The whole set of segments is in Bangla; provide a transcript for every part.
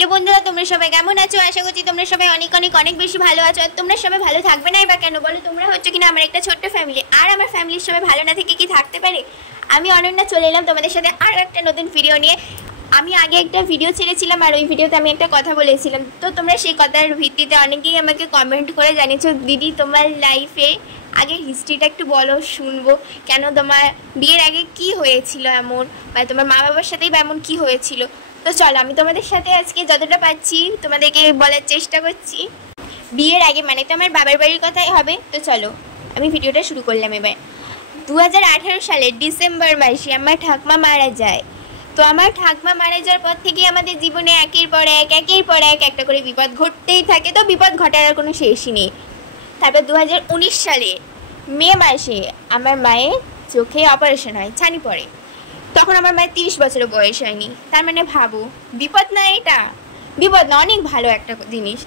হ্যালো বন্ধুরা, তোমরা সবাই কেমন আছো? আশা করছি তোমরা সবাই অনেক অনেক অনেক বেশি ভালো আছো। আর তোমরা সবাই ভালো থাকবে না বা কেন বলো? তোমরা হচ্ছে কিনা আমার একটা ছোট্ট ফ্যামিলি, আর আমার ফ্যামিলির সবাই ভালো না থেকে কি থাকতে পারে? আমি অনন্যা চলে এলাম তোমাদের সাথে আরও একটা নতুন ভিডিও নিয়ে। আমি আগে একটা ভিডিও ছেড়েছিলাম আর ওই ভিডিওতে আমি একটা কথা বলেছিলাম, তো তোমরা সেই কথার ভিত্তিতে অনেকেই আমাকে কমেন্ট করে জানিয়েছো, দিদি তোমার লাইফে আগে হিস্ট্রিটা একটু বলো, শুনবো। কেন তোমার বিয়ের আগে কি হয়েছিল এমন, বা তোমার মা বাবার সাথেই বা এমন কী হয়েছিল। তো চলো, আমি তোমাদের সাথে আজকে যতটা পাচ্ছি তোমাদেরকে বলার চেষ্টা করছি। বিয়ের আগে মানে তো আমার বাবার বাড়ির কথাই হবে। তো চলো, আমি ভিডিওটা শুরু করলাম। এবার 2018 সালের ডিসেম্বর মাসে আমার ঠাকুমা মারা যায়। তো আমার ঠাকুমা মারা যাওয়ার পর থেকে আমাদের জীবনে একের পর এক একটা করে বিপদ ঘটতেই থাকে। তো বিপদ ঘটার আর কোনো শেষই নেই। তারপর 2019 সালে মে মাসে আমার মায়ের চোখে অপারেশন হয়, ছানি পড়ে। তখন আমার মায়ের 30 বছরও বয়স হয়নি। তার মানে ভাবো, বিপদ না এটা? বিপদ না, অনেক ভালো একটা জিনিস।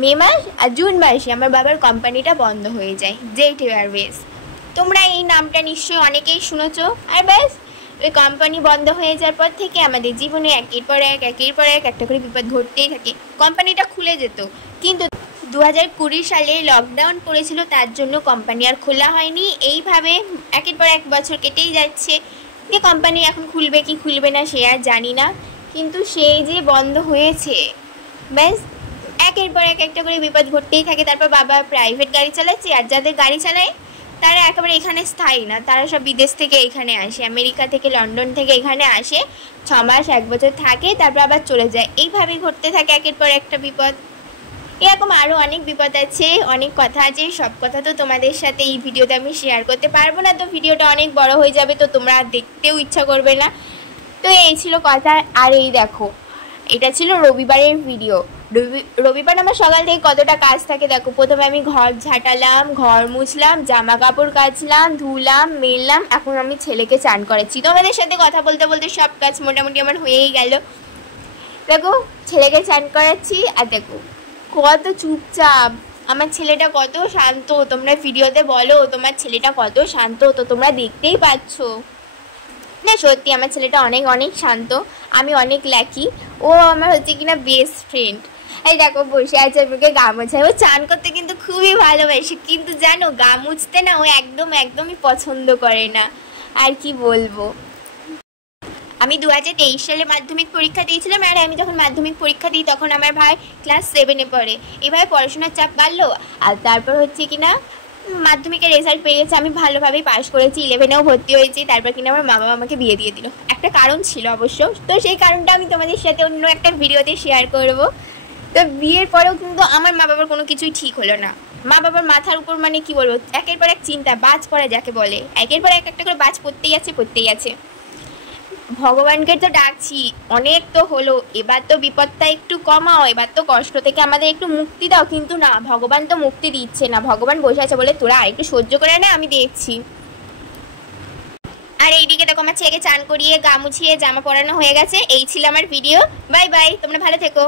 মে মাস আর জুন মাসে আমার বাবার কোম্পানিটা বন্ধ হয়ে যায়, জেট এয়ারওয়েজ। তোমরা এই নামটা নিশ্চয়ই অনেকেই শুনেছো। আর ব্যাস, ওই কোম্পানি বন্ধ হয়ে যাওয়ার পর থেকে আমাদের জীবনে একের পর এক একটা করে বিপদ ঘটতেই থাকে। কোম্পানিটা খুলে যেত, কিন্তু 2020 সালে লকডাউন পড়েছিল, তার জন্য কোম্পানি আর খোলা হয়নি। এইভাবে একের পর এক বছর কেটেই যাচ্ছে। যে কোম্পানি এখন খুলবে কি খুলবে না সে আর জানি না, কিন্তু সেই যে বন্ধ হয়েছে, ব্যাস একের পর এক একটা করে বিপদ ঘটতেই থাকে। তারপর বাবা প্রাইভেট গাড়ি চালাচ্ছে, আর যাদের গাড়ি চালায় তারা একেবারে এখানে স্থায়ী না, তারা সব বিদেশ থেকে এখানে আসে, আমেরিকা থেকে লন্ডন থেকে এখানে আসে, 6 মাস 1 বছর থাকে, তারপর আবার চলে যায়। এইভাবেই ঘটতে থাকে একের পর একটা বিপদ। এরকম আরও অনেক বিপদ আছে, অনেক কথা আছে। সব কথা তো তোমাদের সাথে এই ভিডিওতে আমি শেয়ার করতে পারবো না, তো ভিডিওটা অনেক বড় হয়ে যাবে, তো তোমরা দেখতেও ইচ্ছা করবে না। তো এই ছিল কথা। আর এই দেখো, এটা ছিল রবিবারের ভিডিও। রবিবার আমার সকাল থেকে কতটা কাজ থাকে দেখো। প্রথমে আমি ঘর ঝাঁটালাম, ঘর মুছলাম, জামা কাপড় কাচলাম, ধুলাম, মেললাম। এখন আমি ছেলেকে চান করাচ্ছি। তোমাদের সাথে কথা বলতে বলতে সব কাজ মোটামুটি আমার হয়েই গেল। দেখো, ছেলেকে চান করাচ্ছি, আর দেখো কত চুপচাপ আমার ছেলেটা, কত শান্ত। তোমরা ভিডিওতে বলো তোমার ছেলেটা কত শান্ত, তো তোমরা দেখতেই পাচ্ছ না। সত্যি আমার ছেলেটা অনেক অনেক শান্ত। আমি অনেক লাকি, ও আমার হচ্ছে কিনা বেস্ট ফ্রেন্ড। এই দেখো বসে আছে, ওকে গা মোছায়। ও চান করতে কিন্তু খুবই ভালোবাসে, কিন্তু জানো গা মুছতে না ও একদমই পছন্দ করে না। আর কি বলবো। আমি 2023 সালে মাধ্যমিক পরীক্ষা দিয়েছিলাম। আর আমি যখন মাধ্যমিক পরীক্ষা দিই তখন আমার ভাই ক্লাস 7-এ পড়ে। এভাবে পড়াশোনার চাপ বাড়লো, আর তারপর হচ্ছে কিনা মাধ্যমিকের রেজাল্ট পেয়েছে, আমি ভালোভাবেই পাশ করেছি, 11-এও ভর্তি হয়েছি। তারপর কিনা আমার মা বাবা আমাকে বিয়ে দিয়ে দিল। একটা কারণ ছিল অবশ্য, তো সেই কারণটা আমি তোমাদের সাথে অন্য একটা ভিডিওতে শেয়ার করব। তো বিয়ের পরেও কিন্তু আমার মা বাবার কোনো কিছুই ঠিক হলো না। মা বাবার মাথার উপর মানে কি বলবো, একের পর এক চিন্তা, বাজ পড়া যাকে বলে, একের পর এক একটা করে বাজ পড়তেই আছে। ভগবানকে তো ডাকছি, অনেক তো হলো, এবার তো বিপদটা একটু কমাও, এবার তো কষ্ট থেকে আমাদের একটু মুক্তি দাও। কিন্তু না, ভগবান তো মুক্তি দিচ্ছে না। ভগবান বসে আছে বলে তোরা আরেকটু সহ্য করে নে, আমি দেখছি। আর এইদিকে দেখো আমার ছেলেকে চান করিয়ে, গা মুছিয়ে, জামা পরানো হয়ে গেছে। এই ছিল আমার ভিডিও। বাই বাই, তোমরা ভালো থেকো।